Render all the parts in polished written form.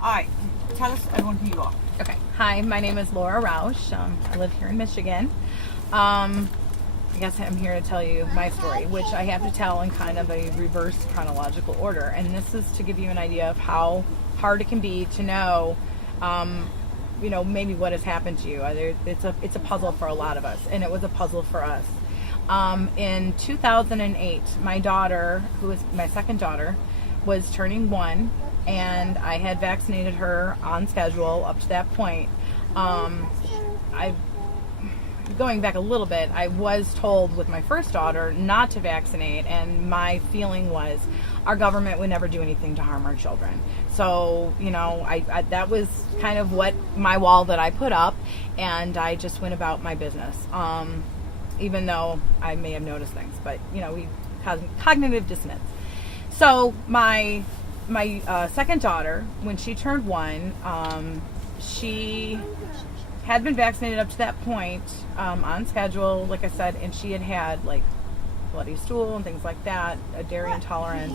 All right, tell us everyone who you are. Okay. Hi, my name is Laura Rausch. I live here in Michigan. I guess I'm here to tell you my story, which I have to tell in kind of a reverse chronological order. And this is to give you an idea of how hard it can be to know, maybe what has happened to you. It's a puzzle for a lot of us, and it was a puzzle for us. In 2008, my daughter, who is my second daughter, was turning 1, and I had vaccinated her on schedule up to that point. Going back a little bit, I was told with my first daughter not to vaccinate, and my feeling was our government would never do anything to harm our children. So, I that was kind of what my wall that I put up, and I just went about my business. Even though I may have noticed things, but we cognitive dissonance. So my second daughter, when she turned 1, she had been vaccinated up to that point, on schedule, like I said, and she had like bloody stool and things like that, a dairy intolerance,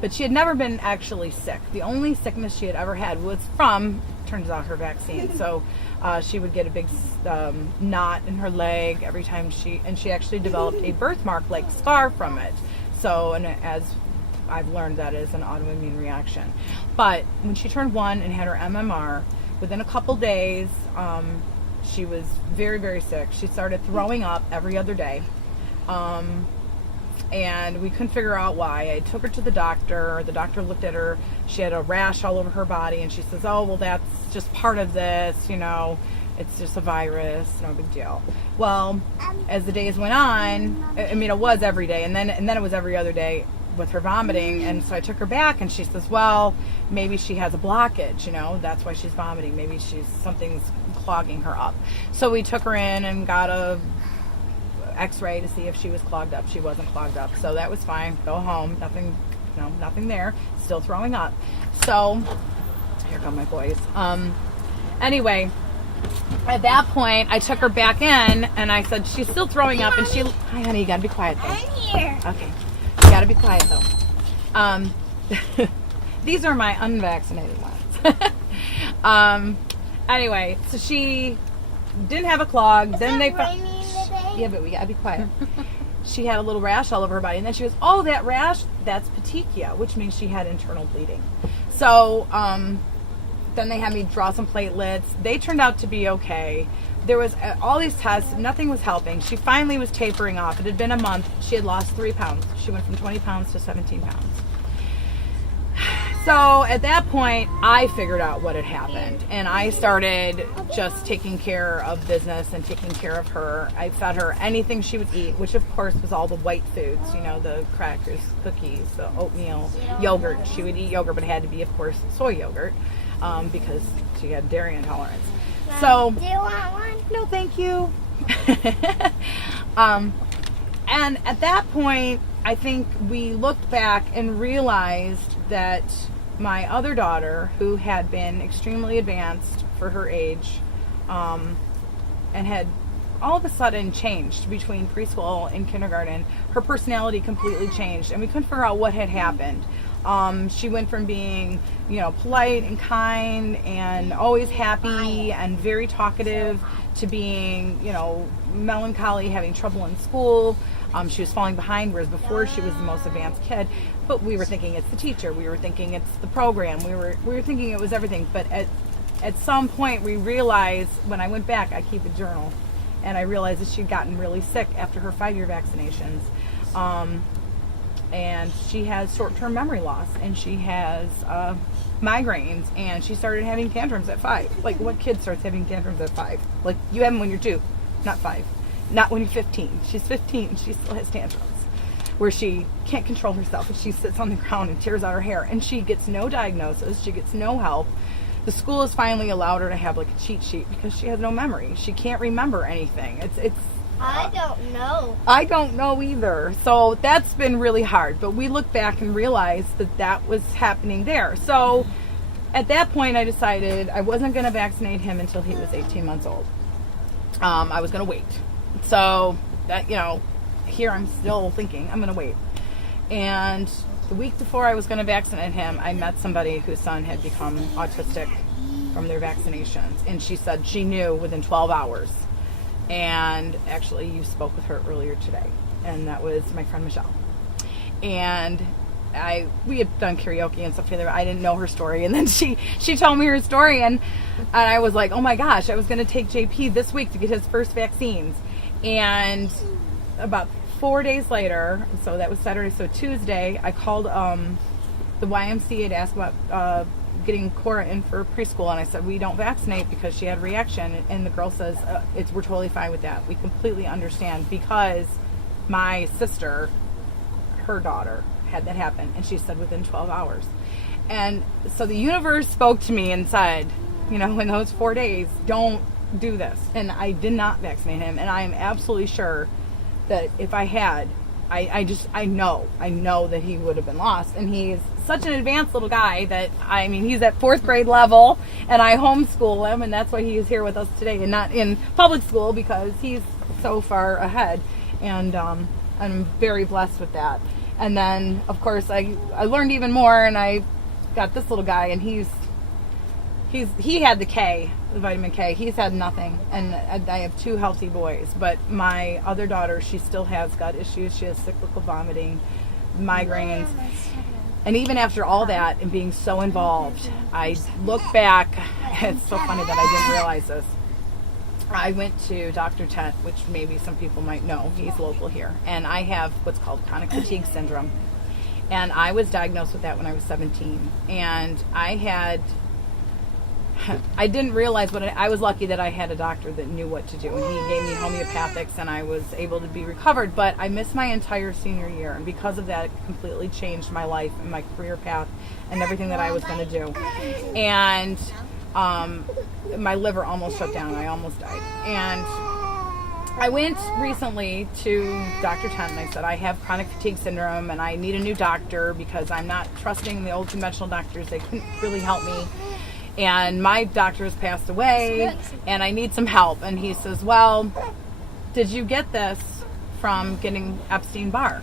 but she had never been actually sick. The only sickness she had ever had was from, turns out, her vaccine. So she would get a big knot in her leg every time she actually developed a birthmark like scar from it. So, and as I've learned, that is an autoimmune reaction. But when she turned 1 and had her MMR, within a couple days, she was very, very sick. She started throwing up every other day. And we couldn't figure out why. I took her to the doctor. The doctor looked at her. She had a rash all over her body, and she says, "Oh, well, that's just part of this, it's just a virus, no big deal." Well, as the days went on, it was every day, and then it was every other day with her vomiting. And so I took her back, and she says, "Well, maybe she has a blockage, that's why she's vomiting. Maybe something's clogging her up." So we took her in and got a x-ray to see if she was clogged up. She wasn't clogged up, so that was fine. Go home. Nothing there. Still throwing up. So here come my boys. Anyway, at that point, I took her back in, and I said, "She's still throwing up." And hi honey, you gotta be quiet though. I'm here. Okay, you gotta be quiet though. These are my unvaccinated ones. Anyway, so she didn't have a clog. Then they found. Yeah, but we gotta be quiet. She had a little rash all over her body, and then she goes, "Oh, that rash, that's petechia," which means she had internal bleeding. So then they had me draw some platelets. They turned out to be okay. There was all these tests, nothing was helping. She finally was tapering off. It had been a month. She had lost 3 pounds. She went from 20 pounds to 17 pounds. So at that point, I figured out what had happened, and I started just taking care of business and taking care of her. I fed her anything she would eat, which of course was all the white foods, the crackers, cookies, the oatmeal, yogurt. She would eat yogurt, but it had to be, of course, soy yogurt, because she had dairy intolerance. So, do you want one? No, thank you. And at that point, I think we looked back and realized that my other daughter, who had been extremely advanced for her age, and had all of a sudden changed between preschool and kindergarten, her personality completely changed, and we couldn't figure out what had happened. She went from being, polite and kind and always happy and very talkative to being, melancholy, having trouble in school. She was falling behind, whereas before she was the most advanced kid. But we were thinking it's the teacher. We were thinking it's the program. We were thinking it was everything. But at some point we realized, when I went back, I keep a journal, and I realized that she'd gotten really sick after her 5-year vaccinations. And she has short-term memory loss, and she has migraines, and she started having tantrums at 5. Like, what kid starts having tantrums at 5? Like, you have them when you're 2, not 5. Not when you're 15. She's 15 and she still has tantrums where she can't control herself, and she sits on the ground and tears out her hair, and she gets no diagnosis. She gets no help. The school has finally allowed her to have like a cheat sheet because she has no memory. She can't remember anything. It's I don't know. I don't know either. So that's been really hard. But we look back and realize that was happening there. So at that point, I decided I wasn't going to vaccinate him until he was 18 months old. I was going to wait. So that, here I'm still thinking I'm going to wait. And the week before I was going to vaccinate him, I met somebody whose son had become autistic from their vaccinations. And she said she knew within 12 hours. And actually, you spoke with her earlier today. And that was my friend Michelle. And we had done karaoke and stuff together. I didn't know her story. And then she told me her story. And I was like, oh my gosh, I was going to take JP this week to get his first vaccines. And about 4 days later, so that was Saturday, so Tuesday, I called the YMCA to ask about getting Cora in for preschool, and I said, we don't vaccinate because she had a reaction, and the girl says, we're totally fine with that. We completely understand, because my sister, her daughter, had that happen, and she said within 12 hours. And so the universe spoke to me and said, in those 4 days, don't do this. And I did not vaccinate him, and I am absolutely sure that if I had, I know that he would have been lost. And he's such an advanced little guy that, he's at 4th grade level, and I homeschool him, and that's why he is here with us today and not in public school, because he's so far ahead. And I'm very blessed with that. And then, of course, I learned even more, and I got this little guy, and he had the K, the vitamin K. He's had nothing, and I have 2 healthy boys. But my other daughter, she still has gut issues. She has cyclical vomiting, migraines. And even after all that and being so involved, I look back. It's so funny that I didn't realize this. I went to Dr. Tent, which maybe some people might know. He's local here. And I have what's called chronic fatigue syndrome. And I was diagnosed with that when I was 17. And I didn't realize I was lucky that I had a doctor that knew what to do, and he gave me homeopathics, and I was able to be recovered. But I missed my entire senior year, and because of that, it completely changed my life and my career path and everything that I was going to do. And my liver almost shut down. I almost died. And I went recently to Dr. Tent, and I said, I have chronic fatigue syndrome, and I need a new doctor because I'm not trusting the old conventional doctors. They couldn't really help me. And my doctor has passed away, and I need some help. And he says, well, did you get this from getting Epstein-Barr?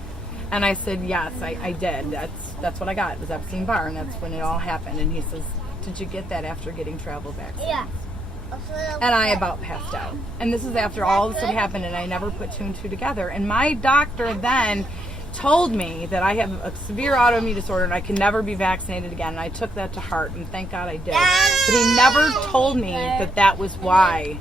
And I said, yes, I did. That's what I got. It was Epstein-Barr, and that's when it all happened. And he says, did you get that after getting travel vaccines? Yeah. And I about passed out. And this is after all this had happened, and I never put 2 and 2 together. And my doctor then told me that I have a severe autoimmune disorder and I can never be vaccinated again. And I took that to heart, and thank God I did. But he never told me that was why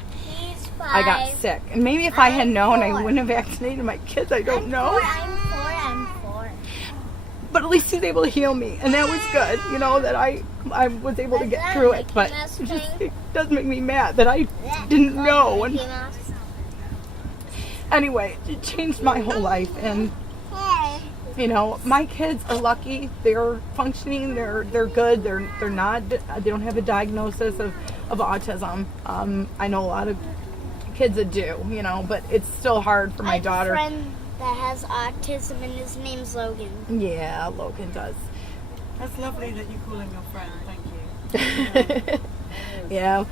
I got sick. And maybe if I had known, I wouldn't have vaccinated my kids. I don't know. I'm 4. But at least he's able to heal me, and that was good. That I was able to get through it. But it does make me mad that I didn't know. And anyway, it changed my whole life. And my kids are lucky. They're functioning. They're good. They're not. They don't have a diagnosis of autism. I know a lot of kids that do. But it's still hard for my daughter. I have a friend that has autism, and his name's Logan. Yeah, Logan does. That's lovely that you call him your friend. Thank you. Yeah,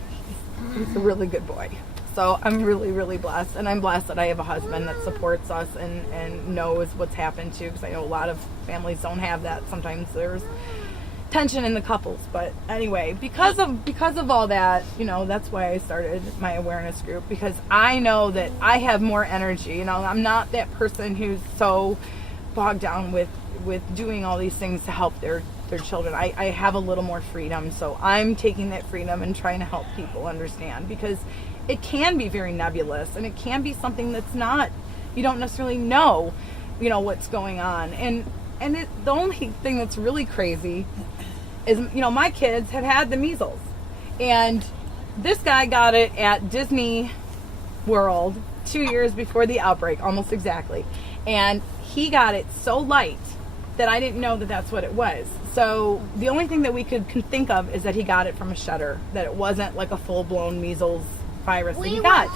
he's a really good boy. So I'm really, really blessed. And I'm blessed that I have a husband that supports us and knows what's happened to, because I know a lot of families don't have that. Sometimes there's tension in the couples. But anyway, because of all that, that's why I started my awareness group, because I know that I have more energy. I'm not that person who's so bogged down with doing all these things to help their children. I have a little more freedom, so I'm taking that freedom and trying to help people understand, because it can be very nebulous, and it can be something that's not, you don't necessarily know, what's going on. And the only thing that's really crazy is, my kids have had the measles, and this guy got it at Disney World 2 years before the outbreak, almost exactly. And he got it so light that I didn't know that that's what it was. So the only thing that we can think of is that he got it from a shedder, that it wasn't like a full-blown measles virus that he got.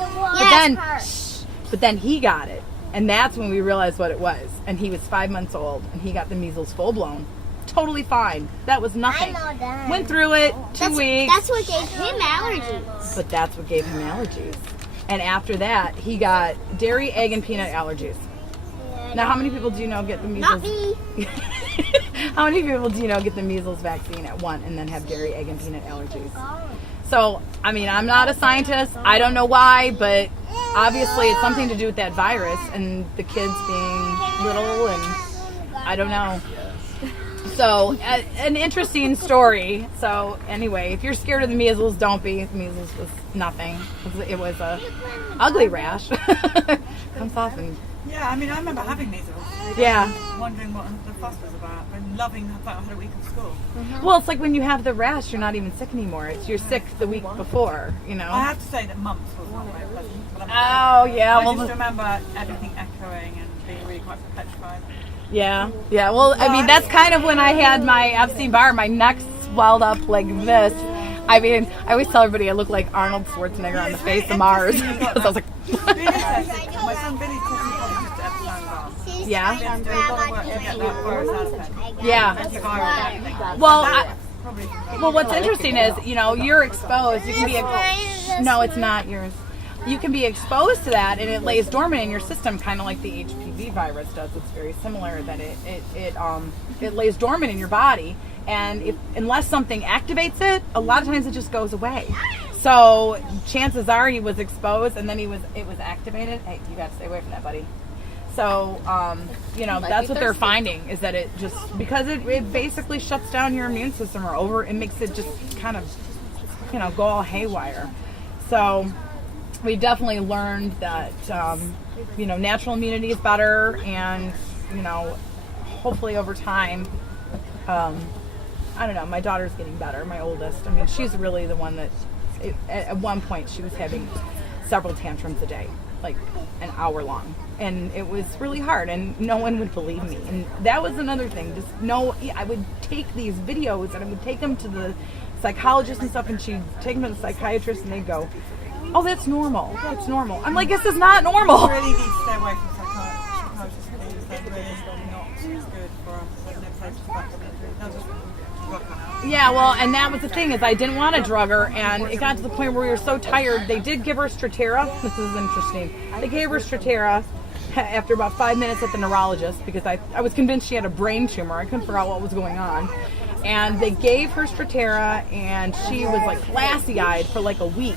But then he got it, and that's when we realized what it was. And he was 5 months old, and he got the measles full-blown. Totally fine. That was nothing. Went through it 2 weeks. That's what gave him allergies. But that's what gave him allergies. And after that, he got dairy, egg, and peanut allergies. Now, how many people do you know get the Not measles? me. How many people do you know get the measles vaccine at 1 and then have dairy, egg, and peanut allergies? So, I mean, I'm not a scientist. I don't know why, but obviously it's something to do with that virus and the kids being little, and I don't know. So, an interesting story. So, anyway, if you're scared of the measles, don't be. The measles was nothing. It was a ugly rash. Comes off and Yeah, I mean, I remember having measles. yeah. Wondering what the fuss was about, and loving the fact I had a week of school. Well, it's like when you have the rash, you're not even sick anymore. It's you're sick the week before, you know. I have to say that mumps was not very pleasant. But Oh yeah, I well, just remember everything echoing and being really quite petrified. yeah. Well, I mean, that's kind of when I had my Epstein-Barr. My neck swelled up like this. I mean, I always tell everybody I look like Arnold Schwarzenegger on the face of Mars because I was like, Billy tested, my son Billy tested positive to Epstein-Barr. yeah, He had to do a lot of work to get that virus out of him. yeah. Antiviral everything. Well, That probably. well, what's interesting is, you know, you're exposed. You can be no, it's not yours. You can be exposed to that, and it lays dormant in your system, kind of like the HPV virus does. It's very similar that it lays dormant in your body, and unless something activates it, a lot of times it just goes away. So chances are he was exposed, and then it was activated. Hey, you got to stay away from that, buddy. So, you know, that's what they're finding, is that it just, because it basically shuts down your immune system it makes it just kind of, you know, go all haywire. So we definitely learned that, you know, natural immunity is better, and, you know, hopefully over time, I don't know, my daughter's getting better, my oldest. I mean, she's really the one that, at one point, she was having several tantrums a day, like an hour long. And it was really hard, and no one would believe me. And that was another thing. I would take these videos, and I would take them to the psychologist and stuff, and she'd take them to the psychiatrist, and they'd go, oh, that's normal. That's normal. I'm like, this is not normal. You really need to stay away from psychiatrists, please. They're really not good for us. There's no place to back them into. They'll just work on it. Yeah, well, and that was the thing, is I didn't want to drug her, and it got to the point where we were so tired. They did give her Strattera. This is interesting. They gave her Strattera after about 5 minutes at the neurologist, because I was convinced she had a brain tumor. I couldn't figure out what was going on. And they gave her Strattera, and she was like glassy-eyed for like a week.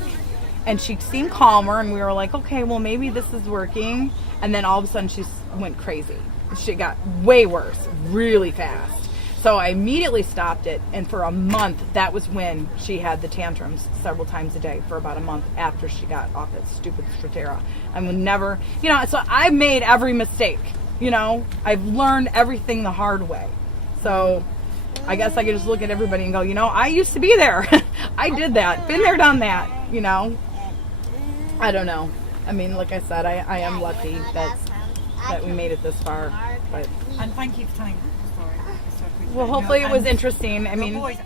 And she seemed calmer, and we were like, okay, well, maybe this is working. And then all of a sudden she went crazy. She got way worse really fast. So I immediately stopped it, and for a month, that was when she had the tantrums several times a day for about a month after she got off that stupid Strattera. I would never, you know, so I made every mistake, you know. I've learned everything the hard way. So I guess I could just look at everybody and go, you know, I used to be there. I did that. Been there, done that, you know. I don't know. I mean, like I said, I am lucky that we made it this far. But And thank you for telling the story. It's so appreciated. well, hopefully it was And interesting. I your mean, boys